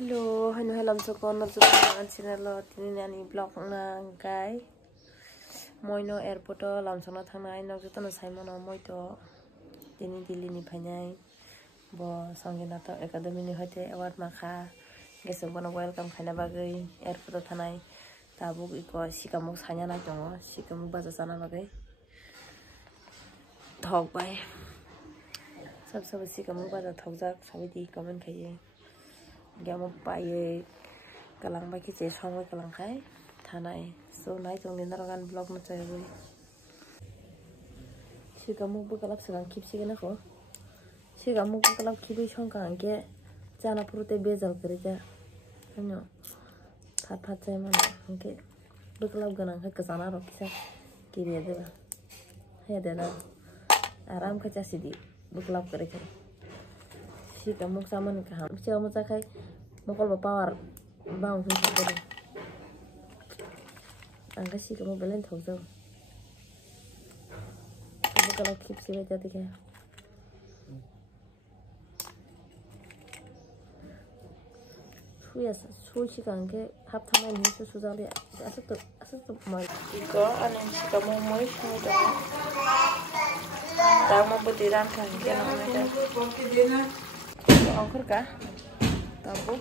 Hello, hello sokon an channel tinani blog na guy. Moino airport lamsona thangnai nok jotono saimono moito tini Delhi ni phainai bo Sanginato Academy ni hoite award makha geso bono welcome khaina bagai airport thanai tabuk iko sikamuk sanya na tongo sikamuk baza sana bagai thok bai sab sikamuk baza thokjak sabidi comment khaiye Gamu paye kalang baki che songwe kalang khai thanai so nai jongni narogan blog na chayoi sigamuk bu kalap sanang kipsi gena ko sigamuk bu kalap kibi songka angke jana purute bezal kerja ano phat chay man angke bu kalap ganang khai kasana ro kisa kibi deba he dena aram khacha sidi bu kalap kerja sigamuk saman kaham sigamuk chakai mokol power bang sun kore angka sigamuk belen thokjo bu kalau keep sih jadi kayak suci kan ke hap thamai ni su sujali asuk mai iko anen sigamuk moi sini dong tamu butiran kan ke namanya angkur kah tabu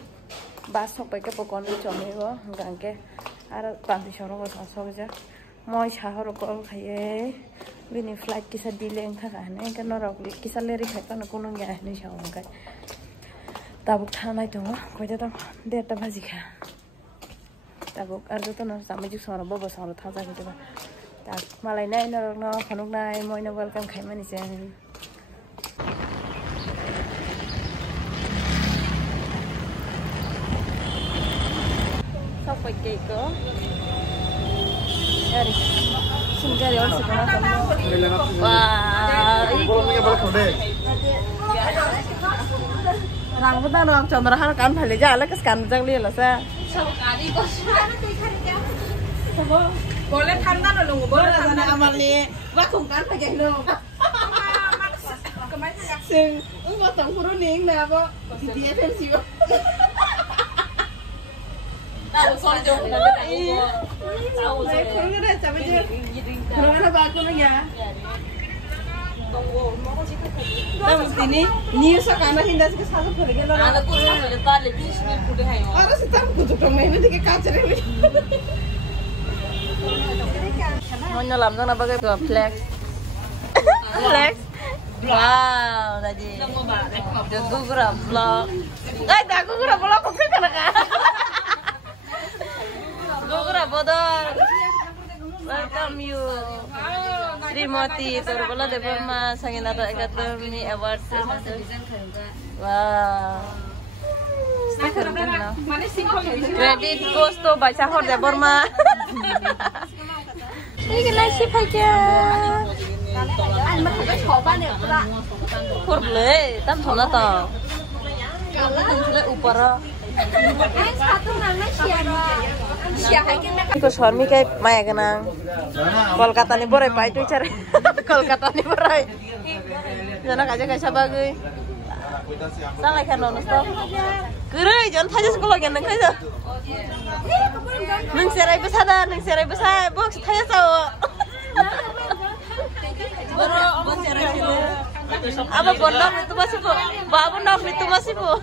basok pakai pokon di chome go gangke ara panti shoro go sasok ja moi shahar ko khaye bini flight kisa delay engkha kahne ke norok kisa leri khai kana kono ya ni shawm kai tabu thanai tongo koida tam deta bhaji kha tabu arjo to no samaju soro bobo soro thaja gida ta malai nai norok no khanuk nai moi no welcome khai mani chen pakai ke dari singkari orang sekarang wah nang kita nang contohnya kan balik jalan ke scan jang lihat lah boleh tanda nolong boleh tanda amal ni waktu kan pakai lo sing enggak tahu kuruning lah apa dia sensitif tahu soal jauh nanti tahu soal kurang ada sampai je kurang ada baku lagi ya tahu sini ini sekarang hindas ke sana pergi lah ada kurang ada tali bisnis kuda hai ada setam kuda kami ini tiga kacar ini mau nyelam jangan apa kayak flex flex wow tadi jago gurap vlog jago gurap vlog kok kena kan Gugura bodor, welcome you. Trimoti, Torbola de Burma, Sanginato Academy Award. Wow. Credit goes to Bachahor de Burma. Ini nasi pakai. Kurle, tam thola to. Kurle upara. Iko suami kayak maya kenang. Kolkata ni borai pai tu cari. Kolkata ni borai. Jangan aja kayak sabagai. Salah kan nonton stop. Keren, jangan saja sekolah yang nengkai tu. Neng serai besar, box saja tahu. Boro serai sini. Apa bondok itu masih bu? Bawa bondok itu masih bu?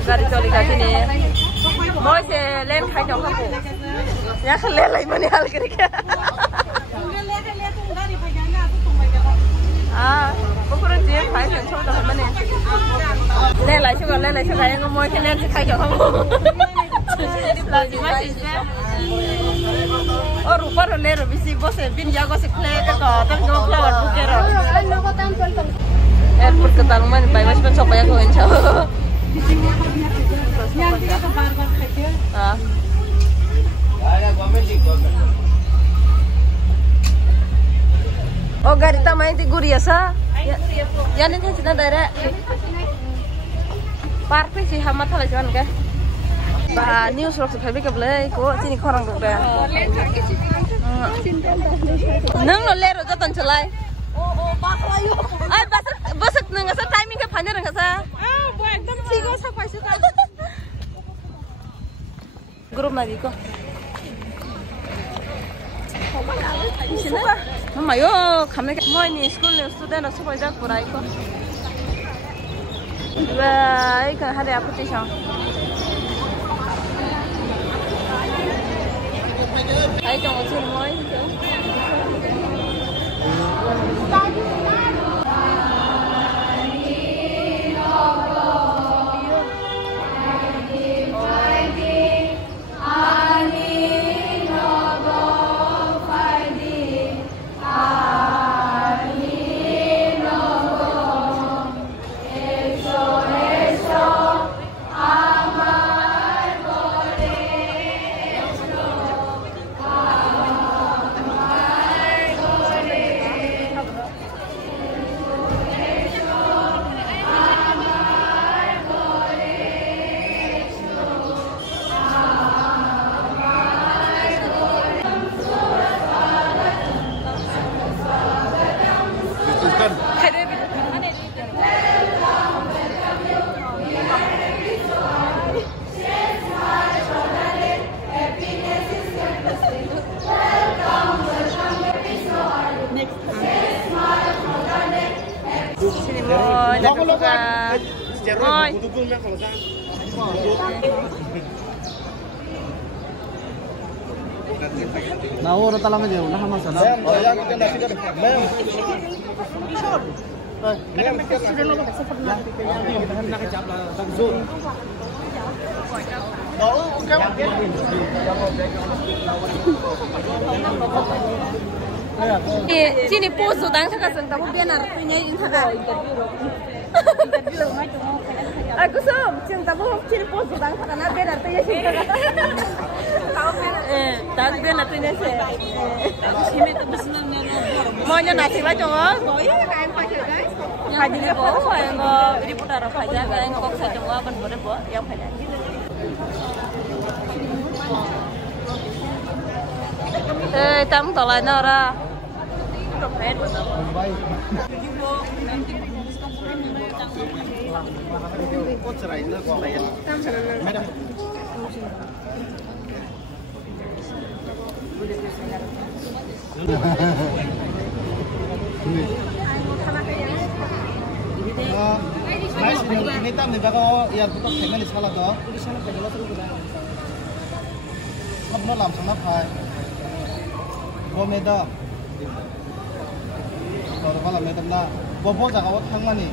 Gari coli kaki ni, mau se len khai jauh kapu, ya len lagi mana hal kira. Bukan dia khai jauh jauh dah mana. Len lagi juga yang mau se len khai jauh kapu. Oh rupa ler bisi bos bin jago se kle ke kau tengok keluar bukero. Airport ke Talman, baik macam siapa yang kau insya. Oh gari tamai ti guri asa? Ya ni kan cina daerah. Parpe sih hamat halah cuman ke? Bah news waktu kami ke belai, kau sini korang tu dah. Neng lo lero jatuh celai. Ay, basat nang sa timing ka phanya nang sa. Bo ekdom sigo sa paise ta. Group na diko. Mama yo, kami mo ni school ni student na suko jak purai ko. Ba, ika hade application. Ai trong ở trên ngôi. Nah, orang talam aja, nah sama sana. Sini pos sudah tak sentuh benar punya interview. Aku som, cinta bu, sini pos sudah tak nak benar punya cinta. Tak benar punya sih. Maunya nasi lah cuma. Haji ni bo, yang ini putar apa aja, yang kok saya cuma kan boleh bo, yang banyak. Tamu tolak nora. Ini tam nih bakal ya betul family salah toh. Kamu lam sama apa? Bomeda. Kalau medam na, bobo jaga wat hang mani.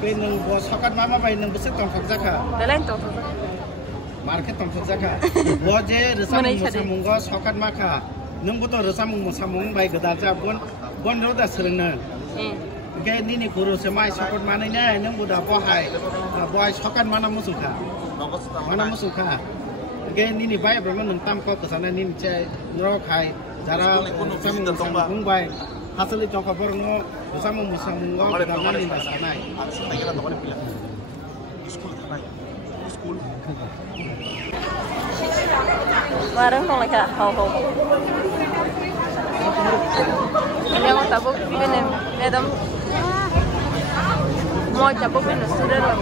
Neng bos hakat mama bay neng besar tongkok jaka. Belain tongkok. Market tongkok jaka. Bos je resam musamunggo hakat maka. Neng betul resam musamung bay gedar bon roda serena. Oke ini guru semai hakat mana ini neng buda bohai. Bohai hakat mana musuka. Mana musuka. Oke ini bay berapa neng tam kau kesana ini cai nerok hai. Cara musamung bay. Hasil itu kau borno bersama musamunggo dengan ini sana. Barang tong lagi hau. Yang mau tabuk ini, madam. Mau tabuk ini sudah lah.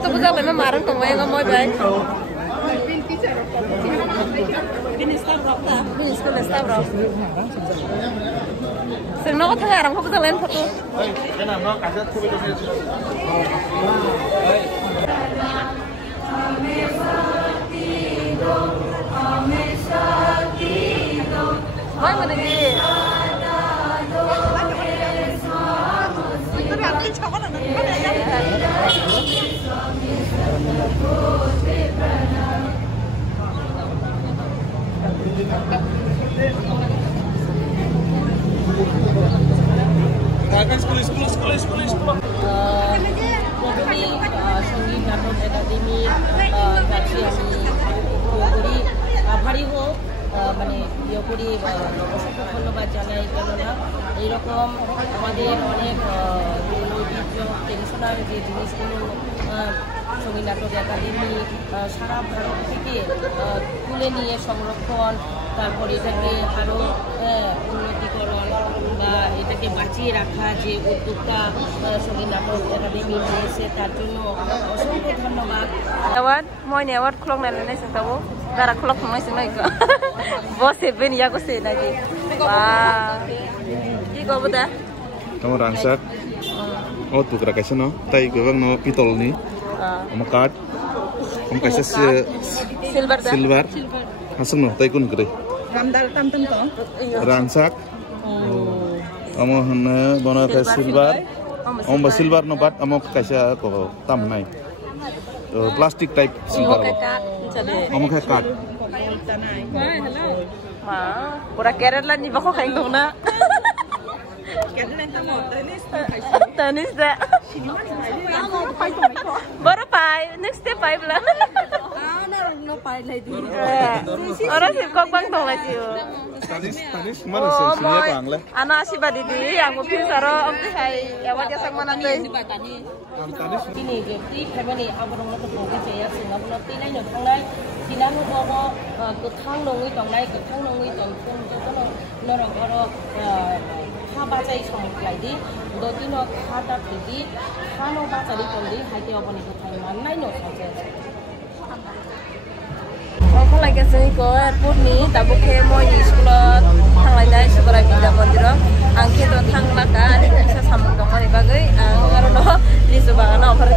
Itu bukan memang marang tong yang mau baik. Binis ko lesta bro. Sino ko tangarang ko putalan foto. Hoy mo dili. মানে ইয়ে করি অসংখ্য ধন্যবাদ জানাই কেননা এইরকম আমাদের অনেক ঐতিহ্য ট্রেডিশন গোনার যে জিনিসগুলো সঙ্গীত নাটক একাডেমি সারা ভারত থেকে তুলে নিয়ে সংরক্ষণ, তারপর এটাকে আরও উন্নতিকরণ বা এটাকে বাঁচিয়ে রাখা যে উদ্যোগটা সঙ্গীত নাটক একাডেমি নিয়েছে তার জন্য অসংখ্য ধন্যবাদ। Awat, mau ini awat kelok nenek setahu, darah kelok mau sih naik kok. Bos seven ya kok sih lagi. Wah, ini kau betul? Kamu rangsak? Oh tuh kira kasih no, tapi gue bang no pitol nih, sama card, kamu kasih silver, langsung no, tapi kun kiri. Ramdar tam-tam toh. Rangsak, kamu hanya bono kasih silver, kamu silver no bat, kamu kasih kok tam naik. Plastic type silver. Kamu kayak card. Wah, pura keret lah nih bakal kayak dong na. Tenis dah. Baru pai, next step pai lah. Orang sih kok bang dong lagi. Tanis mana sih bang lah? Anak si badidi, yang mau pilih saro, om tuh hai, ya wajah sang mana tuh? Ini jadi kayak ni, aku orang tu boleh saya sih, aku nanti ni nak tanggai, sini aku bawa ketang nongi tanggai, ketang nongi tangkung, tu orang kalau baca isong lagi, doti no kata tadi, kalau baca di kondi, hati apa ni ketang mana no saja. Aku lagi sini ke airport ni, tapi ke mau di sekolah thang lain sekolah kita Mendiro, angke tu thang laka, ni bisa sambung dong ni bagai, kalau no di sebelah na offer